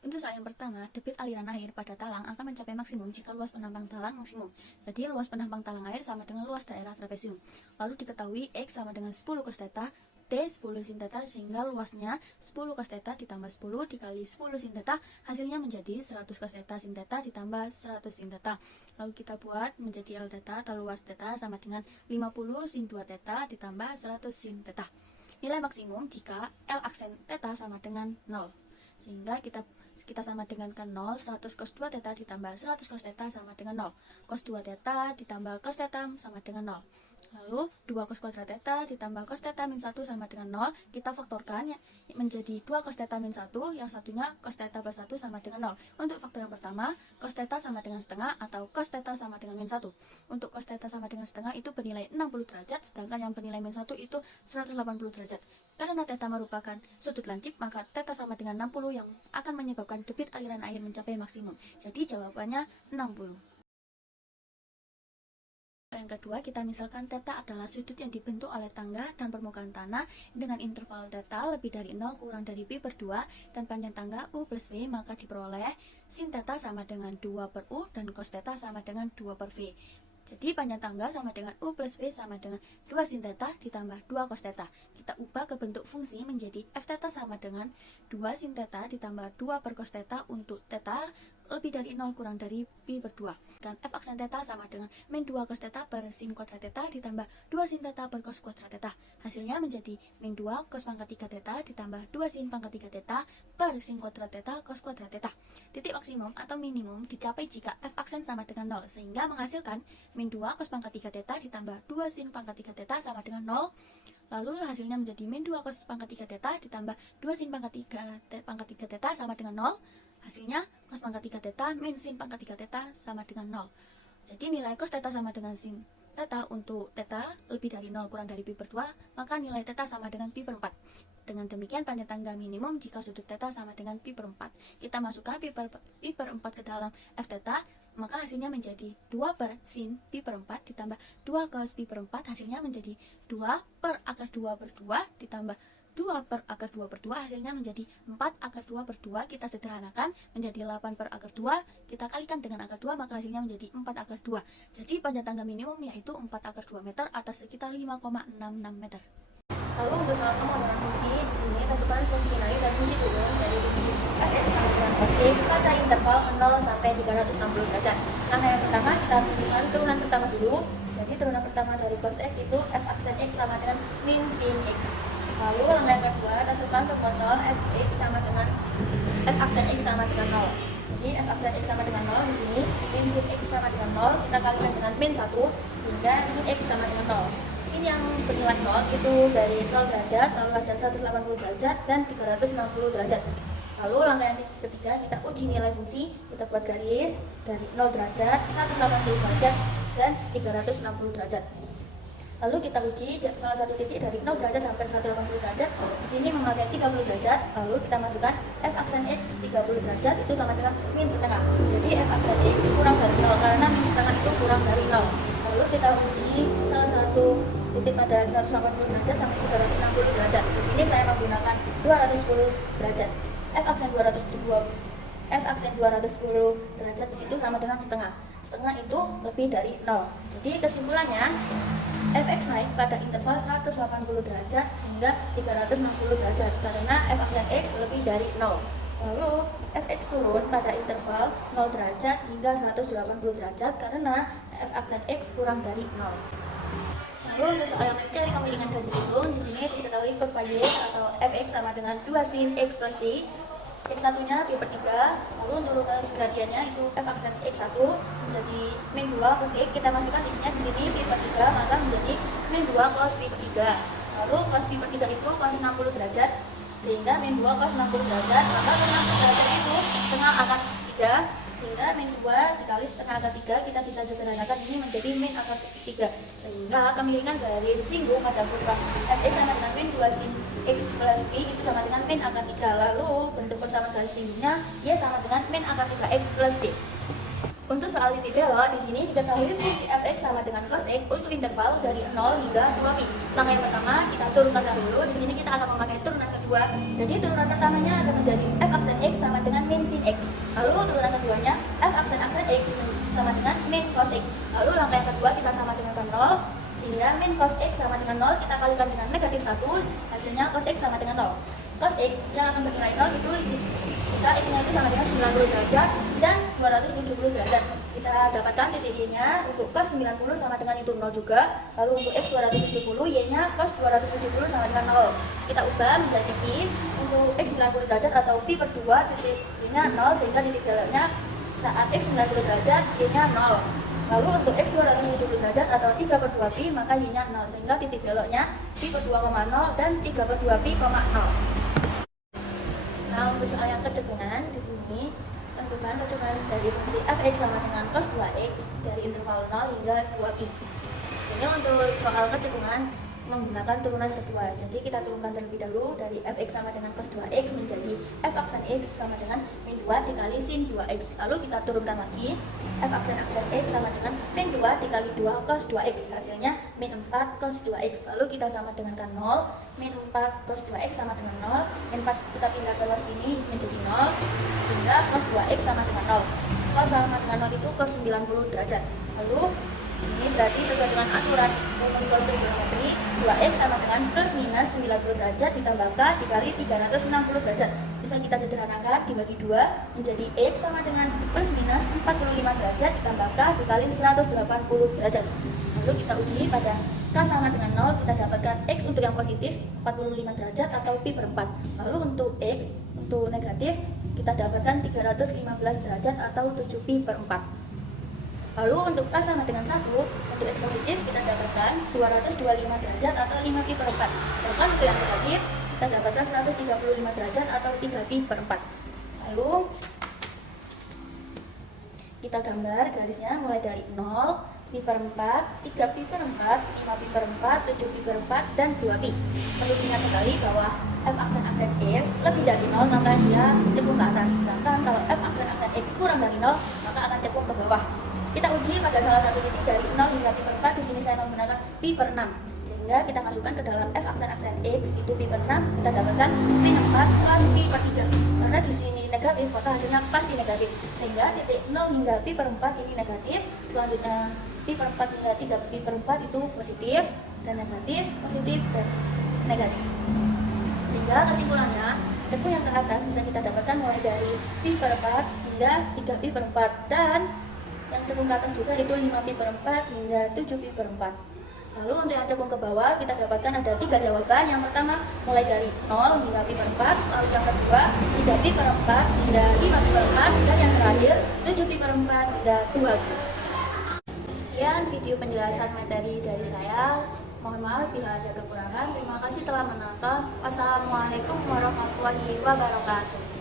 Untuk saat yang pertama, debit aliran air pada talang akan mencapai maksimum jika luas penampang talang maksimum. Jadi, luas penampang talang air sama dengan luas daerah trapesium. Lalu diketahui X sama dengan 10 cos theta, T 10 sin theta, sehingga luasnya 10 cos theta ditambah 10 dikali 10 sin theta, hasilnya menjadi 100 cos theta sin theta ditambah 100 sin theta. Lalu kita buat menjadi L theta atau luas theta sama dengan 50 sin 2 theta ditambah 100 sin theta. Nilai maksimum jika L aksen theta sama dengan 0. Sehingga kita sama dengan kan 0, 100 cos 2 theta ditambah 100 cos theta sama dengan 0. Cos 2 theta ditambah cos theta sama dengan 0. Lalu 2 cos kuadrat theta ditambah cos theta min 1 sama dengan 0. Kita faktorkan ya, menjadi 2 cos theta min 1, yang satunya cos theta plus 1 sama dengan 0. Untuk faktor yang pertama, cos theta sama dengan setengah atau cos theta sama dengan min 1. Untuk cos theta sama dengan setengah itu bernilai 60 derajat, sedangkan yang bernilai min 1 itu 180 derajat. Karena theta merupakan sudut lancip, maka theta sama dengan 60 yang akan menyebabkan debit aliran air mencapai maksimum. Jadi jawabannya 60. Yang kedua, kita misalkan theta adalah sudut yang dibentuk oleh tangga dan permukaan tanah dengan interval theta lebih dari 0 kurang dari pi per 2 dan panjang tangga U plus V, maka diperoleh sin theta sama dengan 2 per U dan cos theta sama dengan 2 per V. Jadi panjang tangga sama dengan U plus V sama dengan 2 sin theta ditambah 2 cos theta. Kita ubah ke bentuk fungsi menjadi F theta sama dengan 2 sin theta ditambah 2 per cos theta untuk theta lebih dari 0 kurang dari pi per 2. Dan F aksen theta sama dengan min 2 cos theta per sin kuadrat theta ditambah 2 sin theta per cos kuadrat theta. Hasilnya menjadi min 2 cos pangkat 3 theta ditambah 2 sin pangkat 3 theta per sin kuadrat theta cos kuadrat theta. Titik maksimum atau minimum dicapai jika F aksen sama dengan 0, sehingga menghasilkan min 2 cos pangkat 3 theta ditambah 2 sin pangkat 3 theta sama dengan 0. Lalu hasilnya menjadi min 2 cos pangkat 3 theta ditambah 2 sin pangkat 3 theta sama dengan 0. Hasilnya cos pangkat 3 theta min sin pangkat 3 theta sama dengan 0. Jadi nilai cos theta sama dengan sin theta untuk theta lebih dari 0 kurang dari pi per 2, maka nilai theta sama dengan pi per 4. Dengan demikian panjang tangga minimum jika sudut theta sama dengan pi per 4. Kita masukkan pi per 4 ke dalam F theta, maka hasilnya menjadi 2 per sin pi per 4 ditambah 2 cos pi per 4, hasilnya menjadi 2 per akar 2 per 2 ditambah 2 per akar 2 per 2, hasilnya menjadi 4 akar 2 per 2. Kita sederhanakan menjadi 8 per akar 2, kita kalikan dengan akar 2, maka hasilnya menjadi 4 akar 2. Jadi panjang tangga minimum yaitu 4 akar 2 meter atas sekitar 5,66 meter. Lalu untuk soal pemodern fungsi, di sini tentukan fungsi naik dan fungsi turun dari fungsi fx sama dengan cos x pada interval 0 sampai 360 derajat. Karena yang pertama kita ambil turunan pertama dulu. Jadi turunan pertama dari cos x itu f aksen x sama dengan min sin x. Lalu langkah yang kedua, tentukan rumus fx sama dengan f aksen x sama dengan 0. Jadi f aksen x sama dengan 0 di sini, min sin x sama dengan 0, kita kalikan dengan min 1 sehingga sin x sama dengan 0. Sin yang bernilai 0 itu dari 0 derajat, lalu ada 180 derajat dan 360 derajat. Lalu langkah yang ketiga, kita uji nilai fungsi. Kita buat garis dari 0 derajat, 180 derajat dan 360 derajat. Lalu kita uji salah satu titik dari 0 derajat sampai 180 derajat. Di sini memakai 30 derajat. Lalu kita masukkan f aksen x 30 derajat itu sama dengan min setengah. Jadi f aksen x kurang dari 0 karena min setengah itu kurang dari 0. Lalu kita uji salah satu titik pada 180 derajat sampai 360 derajat. Di sini saya menggunakan 210 derajat. F aksen 210 derajat itu sama dengan setengah. Setengah itu lebih dari 0. Jadi kesimpulannya fx naik pada interval 180 derajat hingga 360 derajat karena f aksen x lebih dari 0. Lalu fx turun pada interval 0 derajat hingga 180 derajat karena f aksen x kurang dari 0. Lalu untuk soal yang mencari kemiringan garis turun, di sini diketahui kurva y atau fx sama dengan 2 sin x plus d. X1 nya pi per 3. Lalu untuk rumus gradiennya itu f aksen x1 menjadi min 2 cos x. Kita masukkan x-nya di sini pi per 3, maka menjadi min 2 cos pi per 3. Lalu cos pi per 3 itu cos 60 derajat, sehingga min 2 cos 60 derajat, maka 60 derajat itu setengah akar 3, sehingga min 2 dikali setengah akar 3, kita bisa sederhanakan ini menjadi min akar 3, sehingga kemiringan garis singgung pada kurva fx sama dengan min 2 sin x plus b itu sama dengan min akar 3. Lalu bentuk persamaan garis singgungnya y sama dengan min akar 3x plus d. Untuk soal titik belok, di sini diketahui fungsi fx sama dengan cos x untuk interval dari 0 hingga 2 pi. Langkah yang pertama kita turunkan dahulu. Di sini kita akan memakai turunan kedua Jadi turunan pertamanya akan menjadi f aksen x sama dengan min sin x. Lalu turunan keduanya f aksen x sama dengan min cos x. Lalu langkah yang kedua kita samakan 0, sehingga min cos x sama dengan 0 kita kalikan dengan negatif 1, hasilnya cos x sama dengan 0. Cos x yang akan bernilai 0 itu jika x nya itu sama dengan 90 derajat dan 270 derajat. Kita dapatkan titik y nya untuk cos 90 sama dengan itu 0 juga. Lalu untuk x 270, y nya cos 270 sama dengan 0. Kita ubah menjadi pi. Untuk x 90 derajat atau pi per 2, titik y nya 0, sehingga titik beloknya saat x 90 derajat y nya 0. Lalu untuk x 270 derajat atau 3 per 2 pi, maka y nya 0, sehingga titik beloknya pi per 2,0 dan 3 per 2 pi, 0. Nah, untuk soal yang kecekungan di sini, tentukan kecekungan dari fungsi fx sama dengan cos 2x dari interval 0 hingga 2pi. Sini untuk soal kecekungan menggunakan turunan kedua. Jadi kita turunkan terlebih dahulu dari fx sama dengan cos 2x menjadi f aksen x sama dengan min 2 dikali sin 2x. Lalu kita turunkan lagi f aksen x sama dengan min 2 dikali 2 cos 2x. Hasilnya min 4 cos 2x. Lalu kita sama dengan 0, min 4 cos 2x sama dengan 0. Min 4 kita pindah ke luas ini menjadi 0, sehingga cos 2x sama dengan 0. Cos sama dengan 0 itu cos 90 derajat. Lalu ini berarti sesuai dengan aturan rumus cos trigonometri, 2x sama dengan plus minus 90 derajat ditambah k dikali 360 derajat. Bisa kita sederhanakan, dibagi 2 menjadi x sama dengan plus minus 45 derajat ditambah k dikali 180 derajat. Lalu kita uji pada k sama dengan 0, kita dapatkan x untuk yang positif 45 derajat atau pi per 4. Lalu untuk x untuk negatif kita dapatkan 315 derajat atau 7 pi per 4. Lalu untuk k sama dengan 1, untuk x positif kita dapatkan 225 derajat atau 5 pi per 4. Sedangkan untuk yang negatif kita dapatkan 135 derajat atau 3 pi per 4. Lalu kita gambar garisnya mulai dari 0, pi per 4, 3 pi per 4, 5 pi per 4, 7 pi per 4, dan 2 pi. Perlu diingat kembali bahwa f aksen x lebih dari 0 maka dia cekung ke atas. Sedangkan kalau f aksen x kurang dari 0 maka akan cekung ke bawah. Kita uji pada salah satu titik dari 0 hingga pi per 4. Di sini saya menggunakan pi per 6, sehingga kita masukkan ke dalam f aksen x itu pi per 6, kita dapatkan min 4 plus pi per 3. Karena di sini negatif, maka hasilnya pasti negatif, sehingga titik 0 hingga pi per 4 ini negatif. Selanjutnya pi per 4 hingga 3 pi per 4 itu positif dan negatif, positif dan negatif. Sehingga kesimpulannya cekung yang ke atas bisa kita dapatkan mulai dari pi per 4 hingga 3 pi per 4, dan yang cekung ke atas juga itu 5 pi per 4 hingga 7 pi per 4. Lalu untuk yang cekung ke bawah kita dapatkan ada 3 jawaban. Yang pertama mulai dari 0 hingga pi per 4, lalu yang kedua 3 pi per 4 hingga 5 pi per 4, dan yang terakhir 7 pi per 4 hingga 2 pi. Sekian video penjelasan materi dari saya. Mohon maaf bila ada kekurangan. Terima kasih telah menonton. Wassalamualaikum warahmatullahi wabarakatuh.